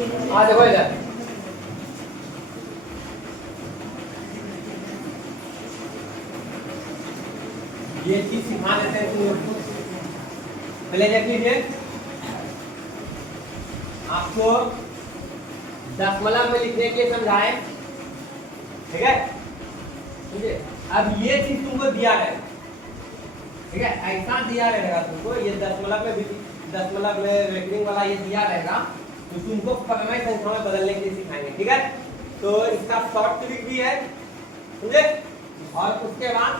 देखो इधर ये चीज सिखा देते हैं तुम लोग को। पहले देख लीजिए, आपको दशमलव में लिखने के समझाए, ठीक है। ठीक है, अब ये चीज तुमको दिया है, ठीक है, ऐसा दिया रहेगा तुमको, ये दशमलव में भी, दशमलव में रेकरिंग वाला ये दिया रहेगा, तो तुमको परमाणु संख्या में बदलने के लिए सिखाएंगे, ठीक है। तो इसका शॉर्ट ट्रिक भी है, समझे, और उसके बाद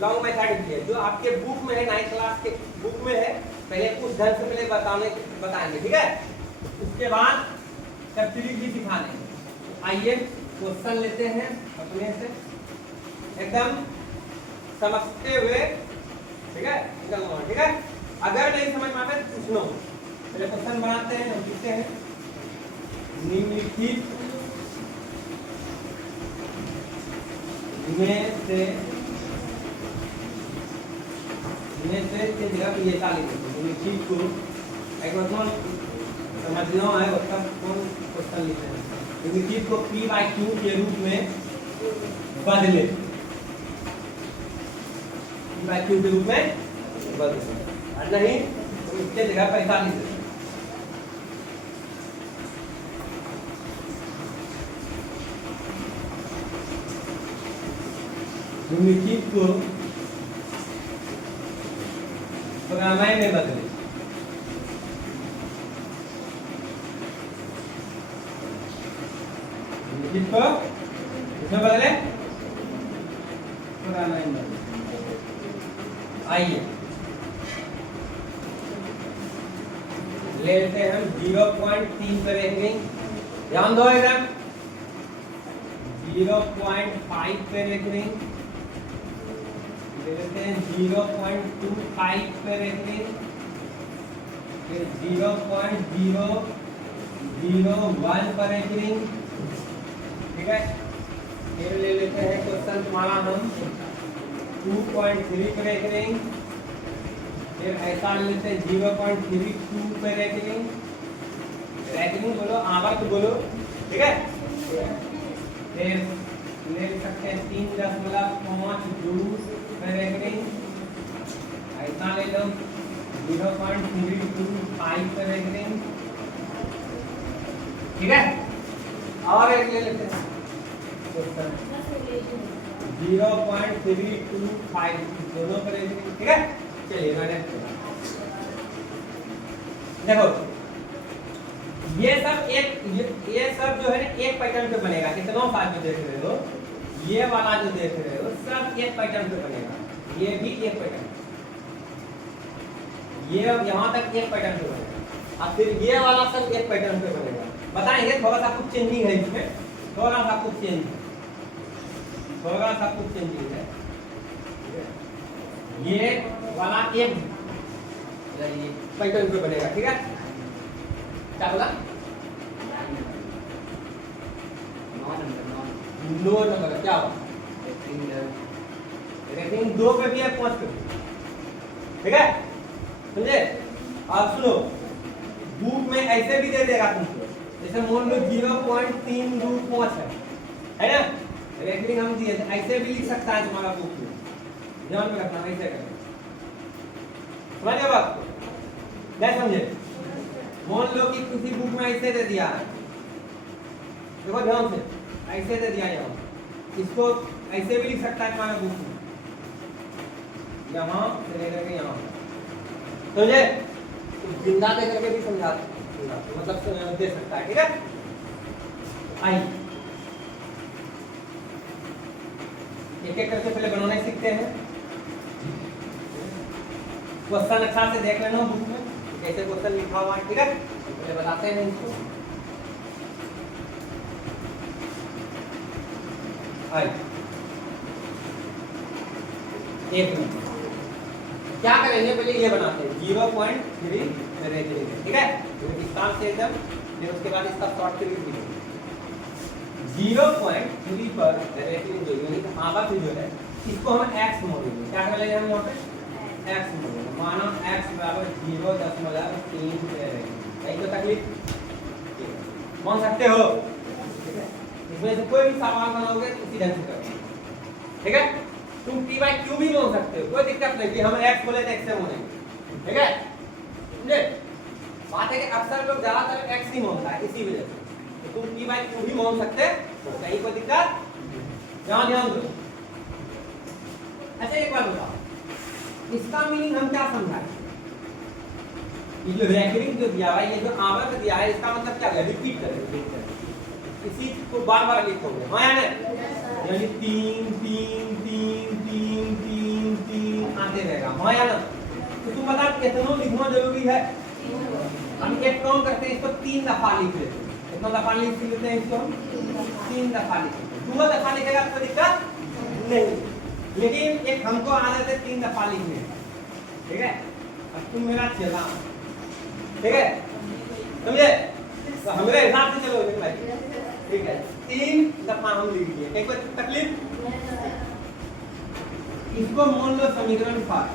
लॉन्ग मेथड भी है, जो आपके बुक में है, 9th क्लास के बुक में है। पहले कुछ ढंग से पहले बताएंगे, ठीक है। उसके बाद सब ट्रिक भी सिखा देंगे। आइए क्वेश्चन लेते हैं अपने से, एकदम समझते हुए, ठीक है, ठीक है। अगर नहीं समझ में आता तो सुनो, पहले क्वेश्चन बनाते हैं, लिखते हैं निम्नलिखित में से जगह ये 40 निम्नलिखित को एक बार समझना है, उसका कौन क्वेश्चन लिखते हैं। निम्नलिखित को P/Q के रूप में बदले, P/Q के रूप में बदले, और नहीं तो इसके जगह 45 निम्नलिखित को प्रोग्रामय में बदले। निम्नलिखित को किसमें बदले? प्रोग्रामय में बदले। आइए ले लेते हैं हम 0.3 पे रेकरिंग, ध्यान दो एकदम, 0.5 पे रेकरिंग ले लेते हैं, 0.25 पे रेकरिंग, फिर 0.001 पर रेकरिंग, ठीक है। फिर ले लेते हैं क्वेश्चन तुम्हारा हम 2.3 पे रेकरिंग, फिर ऐसा ले लेते हैं 0.32 पे रेकरिंग, रेकरिंग बोलो, आवर्त बोलो, ठीक है। फिर ले सकते हैं 3.52 पे रेकरिंग, ऐसा ले लो 0.325 पे रेकरिंग, ठीक है। और एक ले लेते हैं 0.325 दोनों पे रेकरिंग, ठीक है। चलिए मैंने देखो ये सब ये सब जो है ना एक पैटर्न पे बनेगा। कितना साल जो देख रहे हो, ये वाला जो देख रहे हो सब एक पैटर्न पे बनेगा, ये भी एक पैटर्न, ये यहाँ तक एक पैटर्न पे बनेगा, और फिर ये वाला सब एक पैटर्न पे बनेगा। बताएंगे थोड़ा सा कुछ चेंजिंग है इसमें, थोड़ा सा कुछ चेंज है, थोड़ा सा कुछ चेंजिंग है। ये वाला एक पैटर्न पे बनेगा, ठीक है। क्या बोला? 9 नंबर क्या होगा? रेटिंग 2 पे भी है, 5 पे भी, ठीक है, समझे। और सुनो, बुक में ऐसे भी दे देगा तुमको, जैसे मान लो 0.325 है ना, रेटिंग हम दिए, ऐसे भी लिख सकता है तुम्हारा बुक में, ध्यान में रखना, ऐसे करना, समझे बात? नहीं समझे? मान लो कि किसी बुक में ऐसे दे दिया है, देखो ध्यान से, ऐसे दे दिया यहाँ, इसको ऐसे भी लिख सकता है तुम्हारा बुक में, यहाँ से लेकर के यहाँ, समझे? जिंदा दे करके भी समझा, मतलब दे सकता है, ठीक है। आइए एक एक करके पहले बनाना सीखते हैं। क्वेश्चन अच्छा से देख लेना बुक में कैसे क्वेश्चन लिखा हुआ है, ठीक है। पहले बताते हैं इसको। एक मिनट क्या करेंगे, पहले ये बनाते हैं 0.3 रेकरिंग, ठीक है, विस्तार से एकदम, फिर उसके बाद इसका शॉर्ट ट्रिक भी 0.3 पर रेकरिंग जो यानी कि आवर्त जो है, इसको हम x मोड़ेंगे। क्या कर लेंगे हम यहाँ पे x मोड़ेंगे, माना x बराबर 0.3 पे रहेंगे, यही तो तकलीफ। मान सकते हो, ठीक है। इसमें से कोई भी सवाल बनाओगे तो उसी ढंग से करो, ठीक है। तुम p बाई q भी मान सकते हो, कोई दिक्कत नहीं कि हम x बोले तो x से मानेंगे, ठीक है। समझे? बात है कि अक्सर लोग ज्यादातर x ही मानता है, इसी वजह से तो तुम p बाई q भी मान सकते हो, कहीं कोई दिक्कत, ध्यान दो। अच्छा एक बात बताओ, इसका मीनिंग हम क्या समझाएं? ये जो रेकरिंग जो दिया है, ये जो आवर्त दिया है, इसका मतलब क्या है? रिपीट करेंगे, इसी को बार-बार लिखोगे, हाँ या नहीं? यानी 3 3 3 3 3 3 आते रहेगा, हाँ या ना? तो तुम बता कितना लिखना जरूरी है? हम एक काम करते हैं, इसको 3 दफा लिख लेते हैं। कितना दफा लिख लेते हैं इसको? 3 दफा लिख लेते हैं। 2 दफा लिखेगा तो दिक्कत नहीं, लेकिन एक हमको आदत है 3 दफा लिखने, ठीक है। अब तुम मेरा चला, ठीक है, समझे? तो हमारे हिसाब से चलो भाई, ठीक है। 3 दफा हम लिख दिए, कहीं कोई तकलीफ? इसको मान लो समीकरण 5,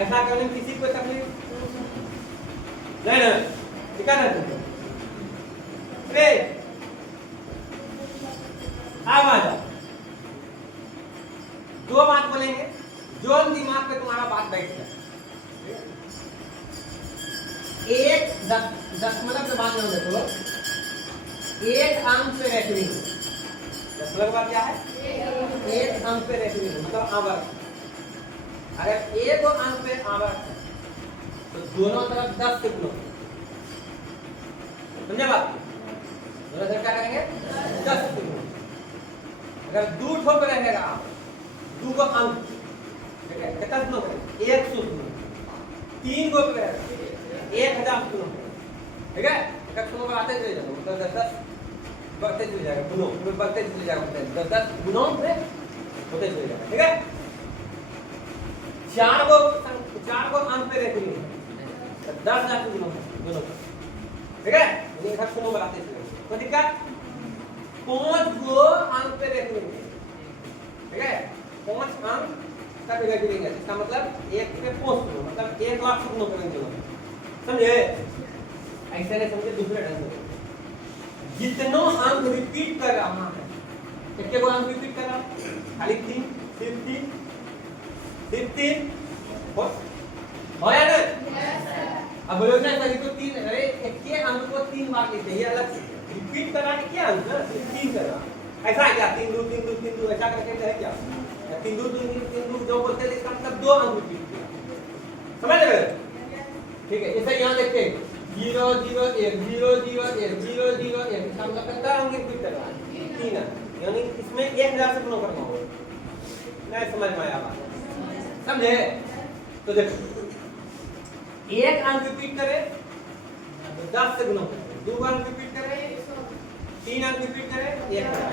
ऐसा करने में किसी को तकलीफ नहीं ना? ठीक है ना? अरे अब आ जाओ, 2 बात बोलेंगे जो दिमाग पे तुम्हारा बात बैठ जाए। एक दशमलव के बाद में देखो, एक अंक पे रेकरिंग, दशमलव का क्या है? एक अंक पे रेकरिंग मतलब आवर्त। अगर एक अंक पे आवर्त है तो दोनों तरफ 10 से गुणा, समझे बात? दोनों तरफ क्या करेंगे? 10 से गुणा। अगर 2 ठोक रहेगा, 2 को अंक, ठीक है, कितना गुणा करेंगे? 100 गुणा। 3 को पे 1000 गुणा, ठीक है। एक सुनो बढ़ाते चले जाओ, मतलब 10 बढ़ते चले जाएगा, गुणों में बढ़ते चले जाएगा, 10 गुणों में होते चले जाएगा, ठीक है। 4 को अंक पे रखेंगे, 10,000 गुणों दोनों, ठीक है। ये एक सुनो बढ़ाते चले, कोई दिक्कत? 5 को अंक पे रखेंगे, ठीक है, 5 अंक तक रखेंगे, इसका मतलब 1 पे 5 गुणों, मतलब 1 लाख गुणों करेंगे, समझे? ऐसे नहीं समझे, दूसरे ढंग से जितना अंक रिपीट कर रहा है, कितने को अंक रिपीट कर रहा है? खाली 3 सिर्फ 3 हो या नहीं? अब बोलो ना सही तो 3, अरे एक के अंक को 3 बार लिखते हैं, अलग से रिपीट करा के क्या अंक 3 कर रहा, ऐसा है क्या? 3 2 3 2 3 2 ऐसा करके है क्या? 3 2 3 2 जो बोलते हैं इसका मतलब 2 अंक रिपीट किया, समझ रहे? ठीक है। जैसे यहाँ देखते हैं 0 0 1 0 0 1 0 0 1, इसका मतलब कितना अंक रिपीट कर रहा है? 3 अंक, यानी इसमें 1000 से गुणा करना होगा। नहीं समझ में आया बात? समझे? तो देखो, 1 अंक रिपीट करे तो 10 से गुणा करें, 2 अंक रिपीट करे, 3 अंक रिपीट करे, 1000।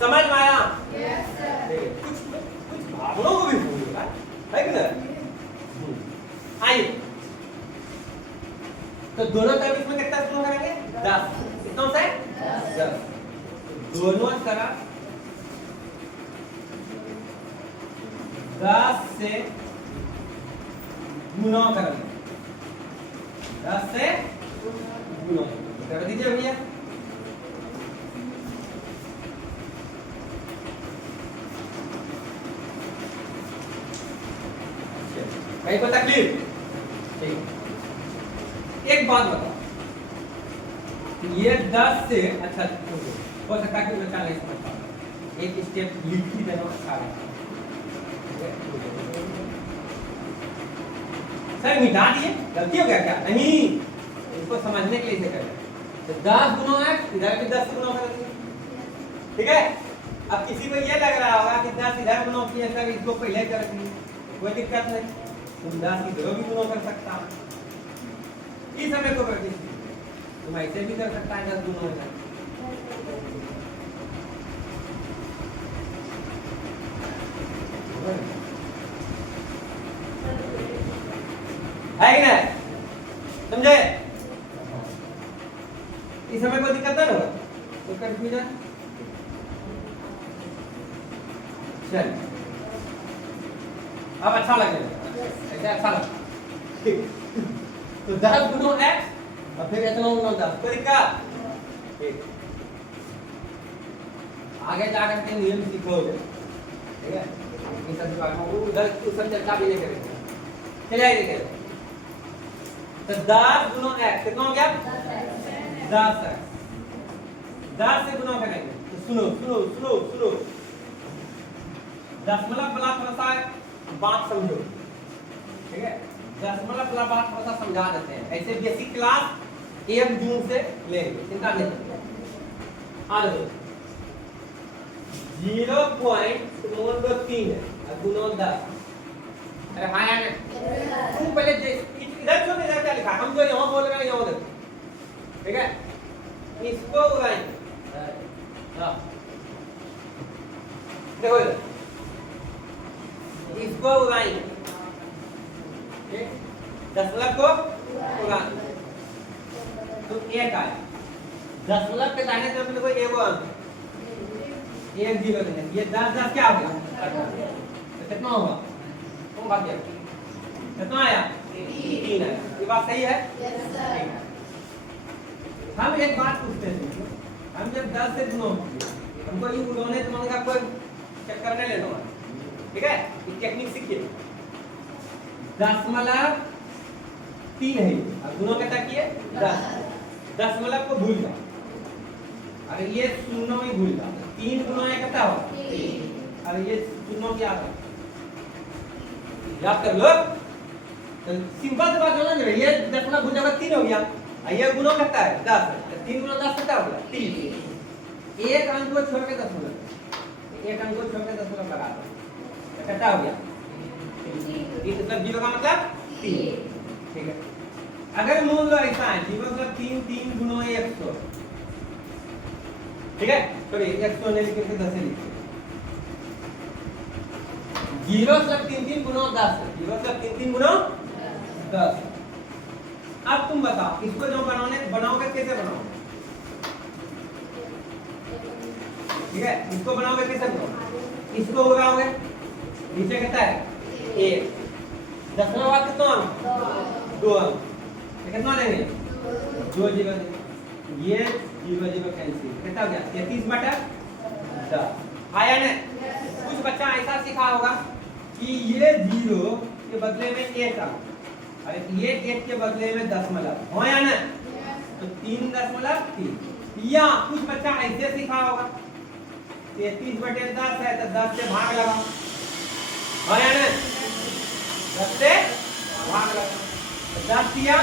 समझ में आया? Yes sir. कुछ भावनाओं को भी भूल है कि नहीं? आइए, तो दोनों तरफ इसमें कितना गुणा करेंगे? 10, कितना होता है? 10। दोनों तरफ 10 से गुणा करेंगे, 10 से गुणा कर दीजिए भैया। कहीं को तकलीफ? ठीक। एक बात बताओ, ये 10 से, अच्छा हो सकता है कि बच्चा नहीं समझ पा रहा, एक स्टेप लिख ही देना अच्छा है। सर मिटा दिए, गलती हो गया क्या? नहीं, इसको समझने के लिए इसे कर रहे हैं। तो 10 गुना है, इधर भी 10 गुना कर देंगे, ठीक है। अब किसी को ये लग रहा होगा कि 10 इधर गुना किया सर, इसको पहले कर दिए, कोई दिक्कत नहीं, तुम 10 इधर भी गुना कर सकता है, इस समय को कर दीजिए, तुम ऐसे भी कर सकता है 10 गुना हो जाए, है कि नहीं? समझे? इस समय कोई दिक्कत नहीं होगा, कोई कंफ्यूजन? चल, अब अच्छा लगेगा, ऐसे अच्छा लगता है। तो 10 गुना x और फिर इतना गुना 10 कोई दिक्कत ठीक आगे जाकर के नियम सीखोगे ठीक है इन सब उधर सब चर्चा भी नहीं करेंगे चलिए आइए देखिए तो 10 गुना x कितना हो गया 10x 10 से गुना करेंगे तो सुनो सुनो सुनो सुनो दशमलव वाला थोड़ा सा बात समझो ठीक है दशमलव वाला बात थोड़ा सा समझा देते हैं ऐसे बेसिक क्लास 1 जून से लेंगे चिंता नहीं करिए आ जाओ 0.3 है और गुना 10 अरे हाँ यार तुम पहले इधर क्यों नहीं क्या लिखा हम जो यहाँ बोल रहे हैं यहाँ देखो ठीक है इसको उड़ाएंगे हाँ देखो इधर इसको उड़ाएंगे ठीक दशमलव को उड़ाएंगे तो एक आए दशमलव के दाहिने तरफ में कोई एक अंक एक जीरो देंगे ये 10 10 क्या हो गया तो कितना होगा कौन बात है कितना आया 3 आया ये बात सही है हम एक बात पूछते हैं हम जब 10 से गुणा हमको ये गुणों तो मन का कोई चक्कर नहीं लेना है ठीक है ये टेक्निक सीखिए दशमलव 3 है और गुणों कितना किए 10 दशमलव को भूल जाओ अरे ये शून्य में भूल जाओ 3 गुना कितना हो अरे ये शून्य क्या है याद कर लो तो सिंपल सी बात है ना ये दशमलव भूल जाओ 3 हो गया और ये गुना कितना है 10 3 गुना 10 कितना होगा 3 एक अंक को छोड़ के दशमलव एक अंक को छोड़ के दशमलव लगा दो कितना हो गया ये मतलब जीरो का मतलब 3 ठीक है अगर मान लो ऐसा है जीरो मतलब 3 3 गुना 100 ठीक है चलिए 100 ने लिख के 10 से लिखिए जीरो सब 3 3 गुना 10 जीरो सब 3 3 गुना 10 अब तुम बताओ इसको जो बनाओगे कैसे बनाओगे ठीक है इसको बनाओगे कैसे बनाओगे इसको उड़ाओगे नीचे कितना है 1 दशमलव बाद कितना अंक 2 अंक कितना लेंगे 2 जीरो ये जीरो जीरो कैंसिल कितना हो गया 33/10 आया ना कुछ बच्चा ऐसा सीखा होगा कि ये जीरो के बदले में 1 अंक अरे ये 1 के बदले में दशमलव हो या ना तो 3.3 या कुछ बच्चा ऐसे सीखा होगा 33/10 है तो 10 से भाग लगाओ हो या ना 10 से भाग लगाओ 10 दिया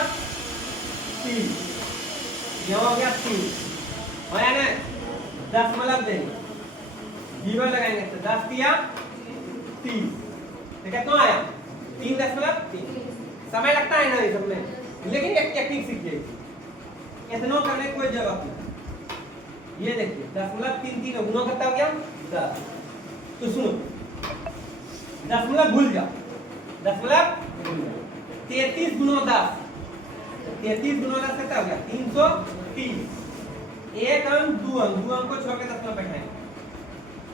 3 ये हो गया 3 हो या ना दशमलव देंगे जीरो लगाएंगे तो 10 दिया 30 तो कितना आया 3.3 समय लगता है ना इस सब में लेकिन एक टेक्निक सीखिए इतना करने की कोई जरूरत नहीं ये देखिए 0.33 गुना कितना हो गया 10 तो सुनो दशमलव भूल जाओ 33 गुना 10 33 गुना 10 कितना हो गया 330 एक अंक 2 अंक को छोड़ के दशमलव बैठाएंगे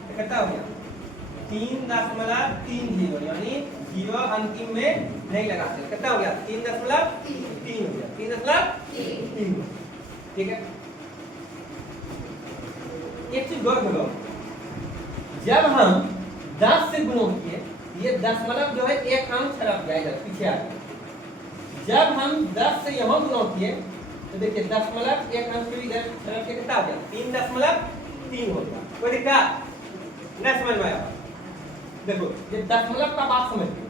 तो कितना हो गया 3.30 यानी जीरो अंतिम में नहीं लगाते कितना हो गया 3.3 हो गया 3.3 ठीक है एक चीज गौर करो जब हम 10 से गुणा किए ये दशमलव जो है एक अंक छलक जाएगा पीछे आ जब हम 10 से यहाँ गुणा किए तो देखिए दशमलव एक अंक से इधर छलक के कितना हो गया 3.3 हो गया कोई दिक्कत नहीं समझ में आया देखो ये दशमलव का बात समझिए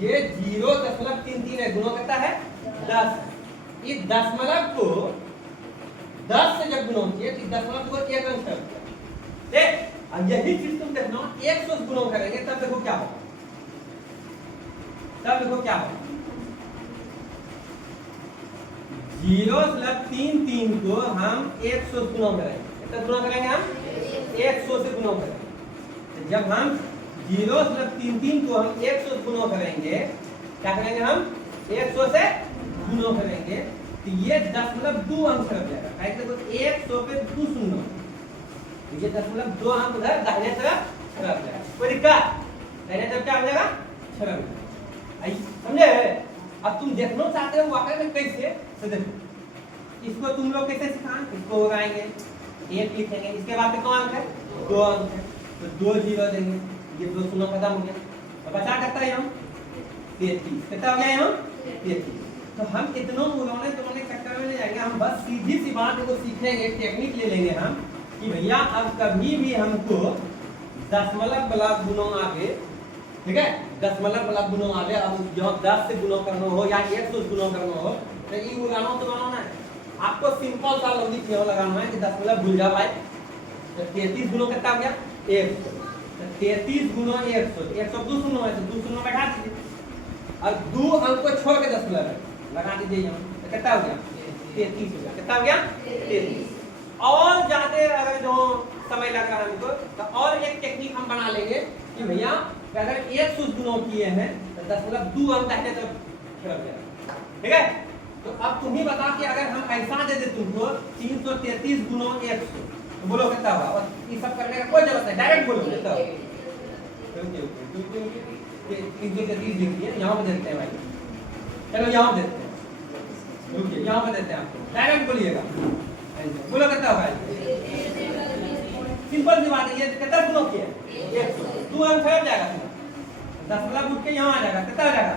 ये 0.33 है गुणा कितना है 10 इस दशमलव को 10 से जब गुणा किए तो दशमलव को एक अंक छलक गया ठीक अब यही चीज तुम देखना 100 से गुणा करेंगे तब देखो क्या होगा तब देखो क्या होगा 0.33 को हम 100 से गुणा करेंगे कितना गुणा करेंगे हम 100 से गुणा करेंगे तो जब हम 0.33 को हम 100 से गुणा करेंगे क्या करेंगे हम 100 से गुणा करेंगे तो ये 0.2 अंक छलक जाएगा देखो 100 पे 2 शून्य ये 0.2 अंक उधर दाहिने तरफ छलक जाएगा कोई दिक्कत दाहिने तरफ क्या हो जाएगा छलक जाएगा समझे अब तुम देखना चाहते हो वाकई में कैसे तो देखो इसको तुम लोग कैसे सिखाएं, इसको उगाएंगे, एक लिखेंगे, इसके बाद कितना अंक है, 2 अंक है, तो 2 जीरो देंगे, ये 2 शून्य खत्म हो गया, तो बचा कितना है यहाँ 33, कितना हो गया यहाँ 33। तो हम इतनों उड़ाने तुमने चक्कर में नहीं जाएंगे, हम बस सीधी सी बात को सीखेंगे, टेक्निक ले लेंगे हम कि भैया अब कभी भी हमको दशमलव वाला गुणों आगे, ठीक है, दशमलव वाला गुणों आगे अब जो 10 से गुणों करना हो या 1 से गुणों करना हो तो ये उड़ाना तो बनाना है। आपको सिंपल सा लॉजिक यह लगाना है कि दशमलव भूल जा पाए, तो 33 गुणों कितना हो गया 100, तो 33 गुणों 100, 100 2 शून्य है तो 2 शून्य बैठा दीजिए, और 2 अंक को छोड़ के दशमलव लगा दीजिए यहाँ, तो कितना हो गया 33 हो गया, कितना हो गया 33। और ज्यादा अगर जो समय लग रहा है हमको तो और एक टेक्निक हम बना लेंगे कि भैया अगर 100 गुणों किए हैं तो दशमलव 2 अंक दाहिने तरफ छिड़क जाएगा, ठीक है। तो अब तुम ही बता कि अगर हम ऐसा दे दे तुमको 333 गुणों 100 तो बोलो कितना होगा, और ये सब करने का कोई जरूरत नहीं, डायरेक्ट बोलो कितना होगा। 333 लिख दिए, यहाँ पे देखते हैं भाई, चलो यहाँ पे देखते हैं, रुकिए यहाँ पे देते हैं आपको, डायरेक्ट बोलिएगा, बोलो कितना होगा। सिंपल सी बात है, ये कितना गुणों किया 100, 2 अंक हट जाएगा, दशमलव उठ के यहाँ आ जाएगा, कितना हो जाएगा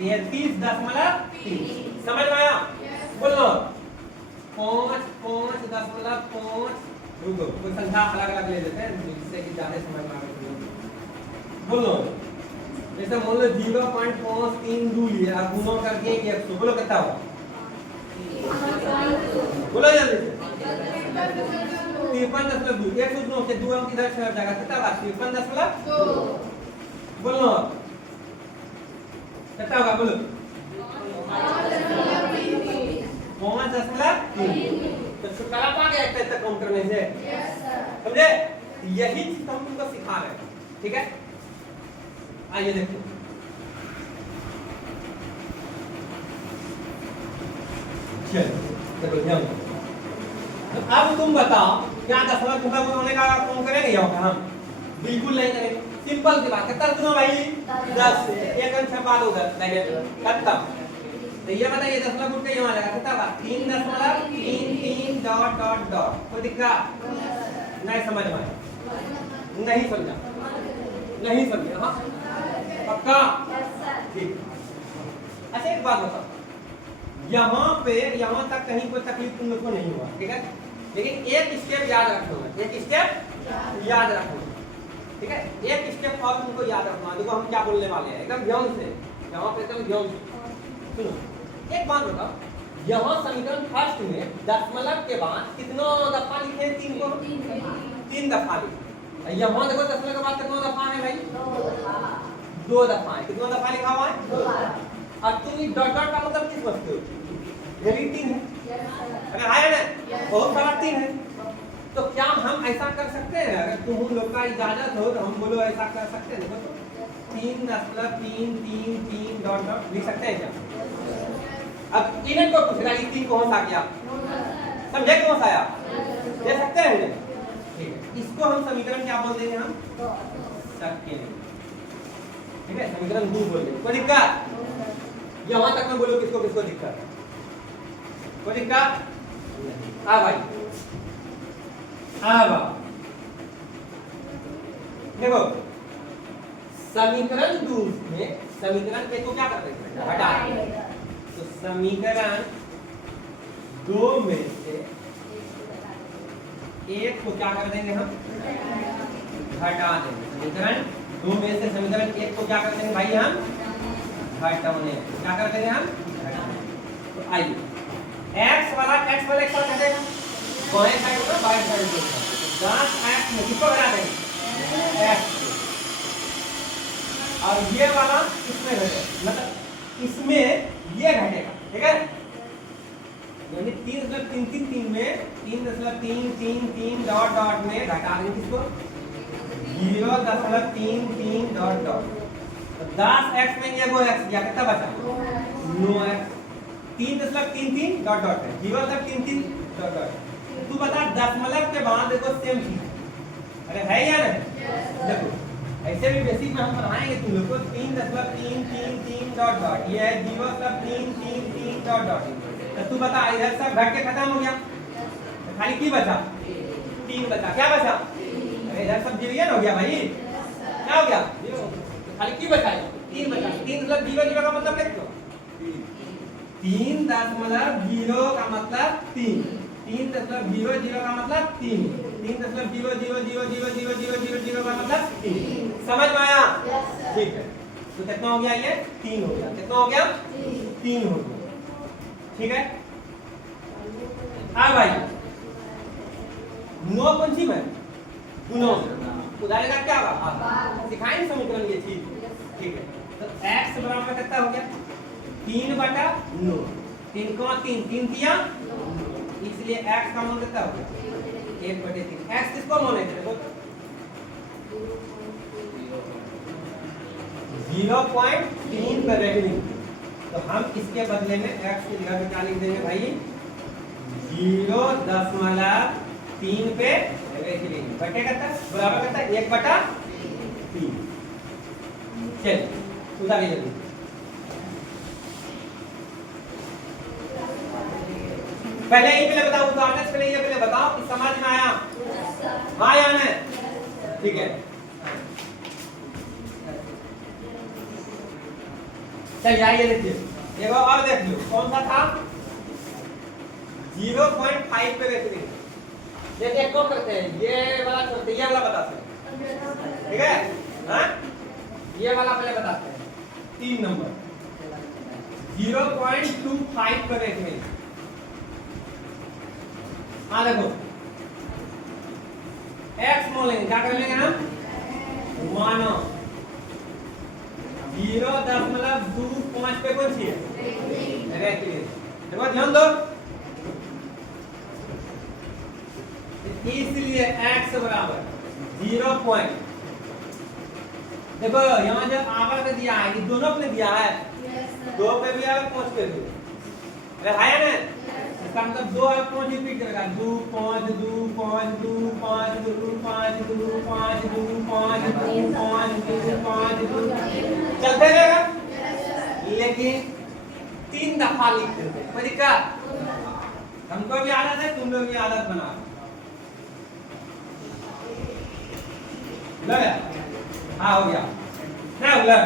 33.3, समझ में आया, बोलो 5.5, रुको कोई संख्या अलग अलग ले लेते हैं जिससे कि ज्यादा समझ में आए, बोलो जैसे मान लो 0.532 लिए आप गुणों करके 100, बोलो कितना होगा, बोलो जल्दी से 53.2, 100 गुणों के 2 अंक इधर से हट जाएगा, कितना होगा 53.2, बोलो कितना होगा, बोलो 5.3। तो छुटकारा पा गया इतना तक काउंट करने से, समझे, यही चीज हम तुमको सिखा रहे हैं, ठीक है। आइए देखो, चलो ध्यान, तो अब तुम बताओ क्या दशमलव गुणा बनाने का काम करेंगे या हम बिल्कुल नहीं करेंगे, सिंपल सी बात, कितना गुना भाई 10 से एक अंक से बाद उधर डायरेक्ट खत्म। तो ये बताइए दशमलव उठ के यहाँ आ जाएगा, कितना होगा 3.33 डॉट डॉट डॉट, कोई दिक्कत नहीं, समझ में नहीं समझा, नहीं समझे, हाँ पक्का ठीक। अच्छा एक बात बताओ, यहाँ पे यहाँ तक कहीं कोई तकलीफ तुम लोग को नहीं हुआ, ठीक है, लेकिन एक स्टेप याद रखना, एक स्टेप याद रखना, ठीक है, एक स्टेप और तुमको याद रखना। देखो हम क्या बोलने वाले हैं, एकदम ध्यान से, यहाँ पे एकदम ध्यान से सुनो। एक बात बताओ, यहाँ समीकरण फर्स्ट में दशमलव के बाद कितना दफा लिखे हैं, 3 को 3 दफा लिखे, यहाँ देखो दशमलव के बाद कितना दफा है भाई 2 दफा है, कितना दफा लिखा हुआ है 2 दफा। अब तुम इस डॉट डॉट का मतलब किस समझते हो, यही 3 है, अगर आया ना बहुत सारा 3 है, तो क्या हम ऐसा कर सकते हैं, अगर तुम लोग का इजाजत हो तो हम बोलो ऐसा कर सकते हैं, देखो 3.3 डॉट डॉट लिख सकते हैं क्या। अब इन्हें को पूछेगा ये 3 कौन सा गया, समझे कौन सा आया, दे सकते हैं इन्हें, ठीक है। इसको हम समीकरण क्या बोल देंगे, हम सकते हैं, ठीक है, समीकरण 2 बोल देंगे, कोई दिक्कत यहाँ तक में बोलो, किसको किसको दिक्कत, कोई दिक्कत आ भाई, अब देखो समीकरण 2 में समीकरण 1 को क्या करते हैं, हटा, तो समीकरण 2 में से 1 को क्या कर देंगे, हम हटा देंगे, समीकरण 2 में से समीकरण 1 को क्या कर देंगे भाई, हम हटाने, क्या कर देंगे हम हटाने। तो आइए x वाला एक साथ कर देगा, बाएं साइड को बाएं साइड को 10x में किसको बना देंगे x, और ये वाला इसमें घटेगा, मतलब इसमें ये घटेगा, ठीक है, यानी 3.3 में 3.3 डॉट डॉट में घटा देंगे किसको 0.33 डॉट डॉट, तो 10x में ये वो x या कितना बचा 9x, 3.33 डॉट डॉट है, 0.33 डॉट डॉट। तू बता दशमलव के बाद देखो सेम चीज, अरे है या नहीं, देखो ऐसे भी बेसिक में हम पढ़ाएंगे तुम लोग को 3.33 डॉट डॉट, ये है 0.333 डॉट डॉट, तो तू बता, इधर सब घट के खत्म हो गया, तो खाली की बचा? 3 बचा। क्या बचा? अरे इधर सब डिवीजन हो गया भाई, क्या हो गया? तो खाली की बचा? 3 बचा। 3 मतलब 0 0 का मतलब क्या? 3.0 का मतलब 3, 3.0 0 का मतलब 3, 3.0 0 0 0 0 0 0 0 का मतलब 3। समझ में आया? ठीक है, तो कितना हो गया? ये 3 हो गया। कितना हो गया? 3 हो गया। ठीक है। हाँ भाई, गुणों कौन सी में? गुणों उदाहरण का क्या होगा? सिखाएंगे समीकरण ये चीज। ठीक है, तो x बराबर कितना हो गया? 3/9। 3 को 3 3 दिया, इसलिए x का मान कितना हो गया? 1/3। x किसको मान है? देखो 0.3 पर रेगुलिंग, तो हम इसके बदले में x की जगह पे क्या लिख देंगे भाई? 0.3 पे रेगुलिंग बटे कितना बराबर कितना? 1/3। चल उतार लीजिए। पहले ये पहले बताओ, उदाहरण से पहले ये पहले बताओ कि समझ में आया? हाँ या नहीं? ठीक है, चल आइए देखिए, एक और देख लो। कौन सा था? 0.5 पे बेहतरीन। देखिए कौन करते हैं? ये वाला करते हैं, ये वाला बताते हैं। ठीक है, हाँ ये वाला पहले बताते हैं। 3 नंबर 0.25 पे बेहतरीन। हाँ देखो, x मान लेंगे, क्या कर लेंगे हम? मानो 0.25 पे कौन सी है? रेगुलर। देखो ध्यान दो, इसलिए x बराबर 0. देखो यहाँ जब आवर्त दिया है, ये दोनों पे दिया है, 2 पे भी आवर्त 5 पे भी। अरे है ना? इसका मतलब 2 और 5 रिपीट करेगा। 2 5 2 5 2 5 2 5 2 5 2 5 2 5 2 5 2 चलते रहेगा, लेकिन 3 दफा लिख देते। कोई दिक्कत? हमको भी आदत है, तुम लोग भी आदत बनाओ। लगा? हाँ हो गया ना? बोला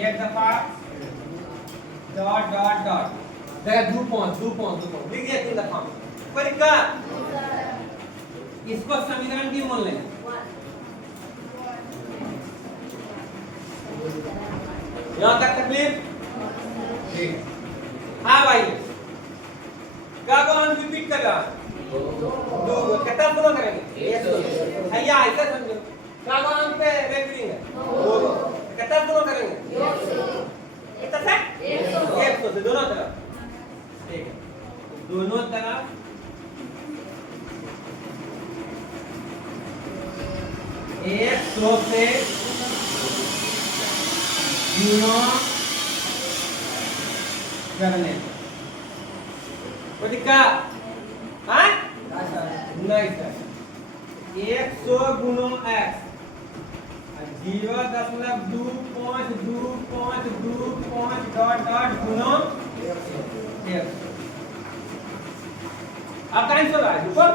एक दफा डॉट डॉट डॉट देखा 2 5 2 5 2 5 लिख दिया 3 दफा। कोई दिक्कत? इसको समीकरण की मान लें। यहाँ तक तकलीफ? ठीक। हाँ भाई, क्या को हम रिपीट कर रहा है? 2 कितना गुना करेंगे? 100। भैया ऐसा समझो, क्या को हम पे रेगुलिंग है 2 कितना गुना करेंगे? 100। कितना से? 100 से दोनों तरफ। ठीक है, दोनों तरफ 100 से गुना करने। कोई दिक्कत? हाँ? नहीं सर, 100 गुना x 0.2525 डॉट डॉट गुना 100। अब टाइम चल रहा है ऊपर।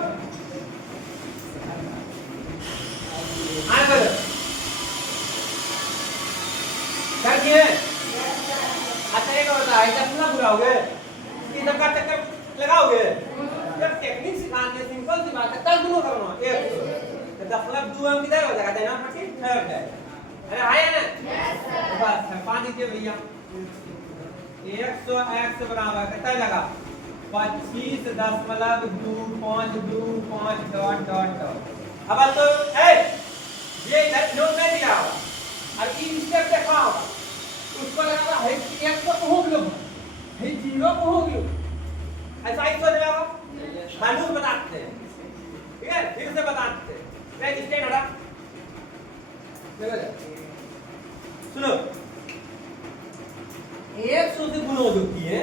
हाँ कर दिए। अच्छा एक और है, कितना बुलाओगे? किधर का चक्कर लगाओगे? जब टेक्निक सिखाते हैं, सिंपल सी बात है, तब गुना करना 100। तो 10 2 हम किधर हो जाएगा? देना पड़ती 6 हो जाएगा। अरे आया ना? Yes sir. बस 5 दीजिए भैया। 100 x बराबर कितना जगह? 25.255 डॉट डॉट डॉट। अब तो ए ये इधर नोट नहीं दिया होगा, और ई स्टेप देखा होगा, उसको लगा है कि x को हो गया है 0 को हो गया, ऐसा ही सोच रहा होगा। मालूम बताते हैं, ठीक है? फिर से बताते हैं। मैं स्टेट हटा सुनो, 100 से गुना होती है,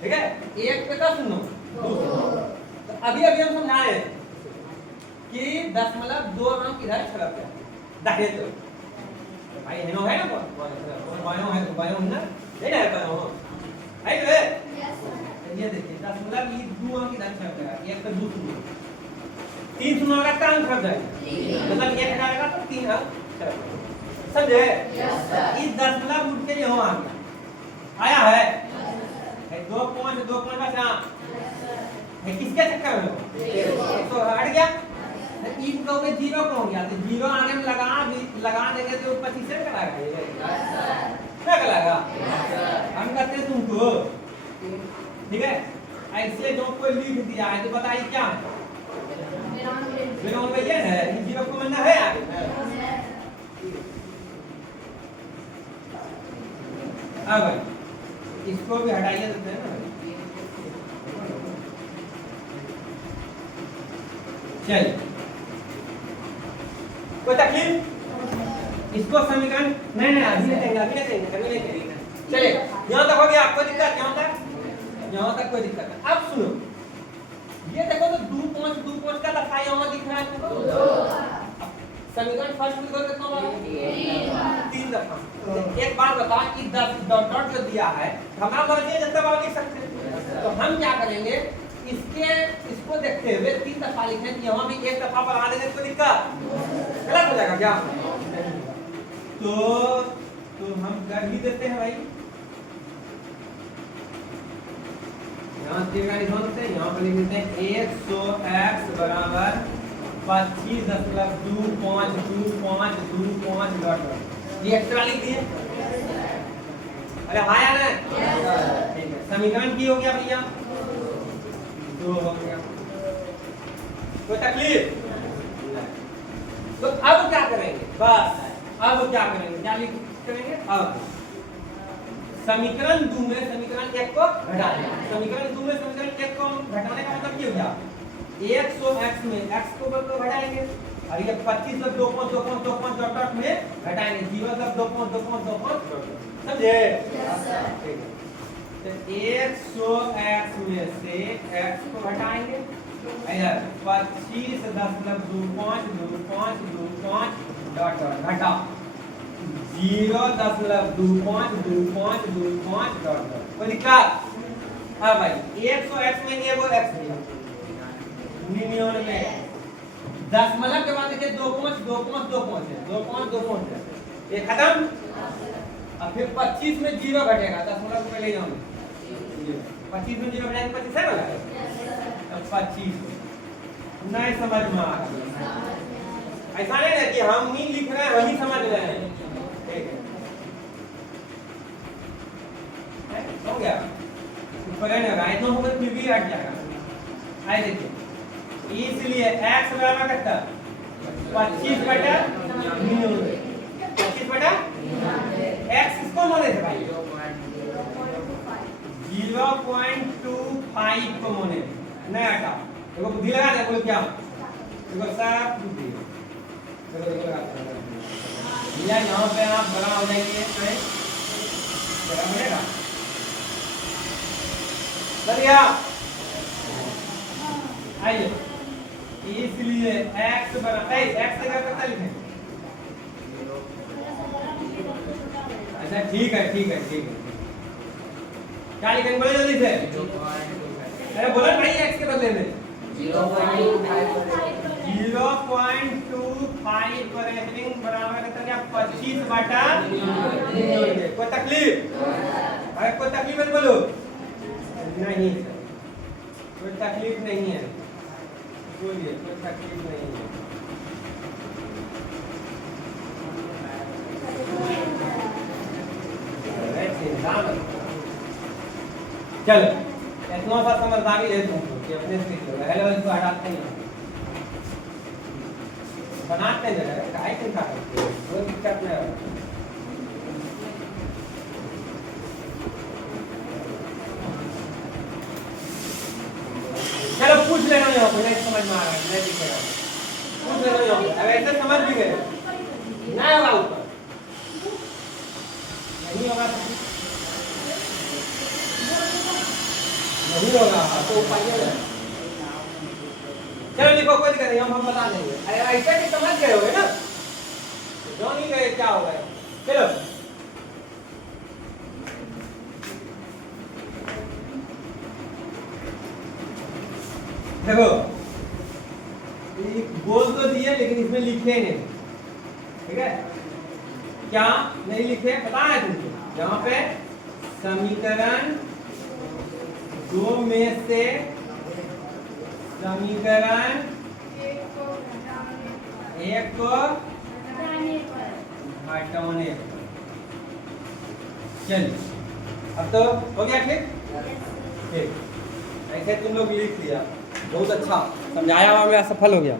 ठीक है? 1 पे का सुनो 2। तो अभी हम समझाए कि 0.2 अंक इधर छलक गया दाहिने तरफ। भाई हेनो है ना, बायों है तो बायों ना, नहीं ना बायों। है रे? ये देखिए 10 मतलब ये 2 अंक इधर छप जाएगा, एक पे 2 शून्य, 3 शून्य होगा तो अंक छप जाएगा, मतलब 1 हटाएगा तो 3 अंक छप जाएगा, समझे? इस 10 मतलब उठ के यहाँ आ गया, आया है? 2 5 बचा है, किसके चक्कर में? तो हट गया, ई को पे 0 क्यों गया? तो 0 आगे में लगा देंगे तो 25 से कराएगा ये, क्या कराएगा? हम कहते हैं तुमको, ठीक है? ऐसे जो कोई लिख दिया है तो बताइए क्या है? विलोम में ये है, 0 को मानना है आगे। अब इसको भी हटाइए देते हैं ना, चलिए कोई तकलीफ? इसको समीकरण नहीं अभी नहीं देंगे, चलिए यहाँ तक हो गया, आपको दिक्कत? यहाँ तक कोई दिक्कत नहीं। अब सुनो, ये देखो तो 2 5 का दफा यहाँ दिख रहा है, समीकरण फर्स्ट में कितना बार? 3 दफा। एक बार बता कि 10 डॉट डॉट जो दिया है हमारा मर्जी है जितना बार लिख सकते हैं, तो हम क्या करेंगे, इसको देखते हुए 3 दफा लिखें, यहाँ भी 1 दफा बढ़ा देंगे, कोई दिक्कत? गलत हो जाएगा क्या? तो हम कर ही देते हैं भाई, यहाँ से यहाँ पर लिख देते हैं 100x बराबर 25.2525 डॉट, ये एक्स्ट्रा लिख दिए। अरे हाँ या नहीं? ठीक है, समीकरण की हो गया भैया, 2 हो गया, कोई तकलीफ? तो अब क्या करेंगे? बस अब क्या करेंगे, क्या करेंगे? अब समीकरण 2 में समीकरण 1 को घटाएंगे, समीकरण 2 में समीकरण 1 को घटाने का मतलब क्या होगा? 100x में x को घटाएंगे, और ये 25 में 2 5 डॉट डॉट में घटाएंगे, 0 मतलब 2 5 समझे? ठीक है, तो 100x में से x को घटाएंगे, इधर 25 10 मतलब 2 5 डॉट डॉट घटा 0 10 मतलब 2 5 डॉट डॉट, कोई दिक्कत? हाँ भाई 100x में ये वो x दिया 99 में 10 मतलब के बाद देखिए 2 5 है, ये खत्म। अब फिर 25 में 0 घटेगा, 10 मतलब को ले जाऊंगा 25 में 0 घटाएंगे 25 है वाला, अब 25 नहीं समझ में आ रहा, ऐसा नहीं है कि हम नहीं लिख रहे हैं, हम ही समझ रहे हैं, ठीक है? हो गया, ऊपर है ना, राइट नो होगा फिर भी हट जाएगा। आए देखिए, इसलिए x बराबर कितना? 25 बटा 99, 25 बटा x इसको मोने थे भाई 0.25 को मोने नहीं हटा, देखो बुद्धि लगा दे, बोल क्या देखो सब बुद्धि, देखो लगा भैया यहाँ पे आप बड़ा हो जाएंगे, बड़ा बनेगा बढ़िया। आइए, इसलिए x बराबर x का कितना लिखें? अच्छा ठीक है, क्या लिखेंगे बोले जल्दी से? अरे बोलो भाई x के बदले में 0.25 पर हेडिंग बराबर कितना क्या? 25 बटा 99। कोई तकलीफ? अरे कोई तकलीफ है बोलो? नहीं सर, कोई तकलीफ नहीं है, बोलिए कोई तकलीफ नहीं है। चलो इतना सा समझदारी है तुमको कि अपने से हेलो इसको हटाते हैं, बनाते हैं, काहे चिंता करते हो, कोई दिक्कत नहीं है। चलो पूछ लेना यहाँ पे, नहीं समझ में आ रहा है, नहीं दिखेगा, पूछ लेना यहाँ पे। अब ऐसे समझ भी गए, नहीं होगा ऊपर, नहीं होगा, नहीं होगा तो उपाय है। चलो लिखो, कोई दिक्कत नहीं, हम बता देंगे। अरे ऐसे भी समझ गए होगे ना, जो नहीं गए क्या होगा। चलो देखो बोल तो दिए लेकिन इसमें लिखे नहीं, ठीक है, क्या नहीं लिखे पता है तुमको, यहाँ पे समीकरण 2 में से समीकरण 1 को हटाने पर। चलिए अब तो हो गया, ठीक ठीक, ऐसे तुम लोग लिख लिया, बहुत अच्छा समझाया हुआ, मेरा सफल हो गया।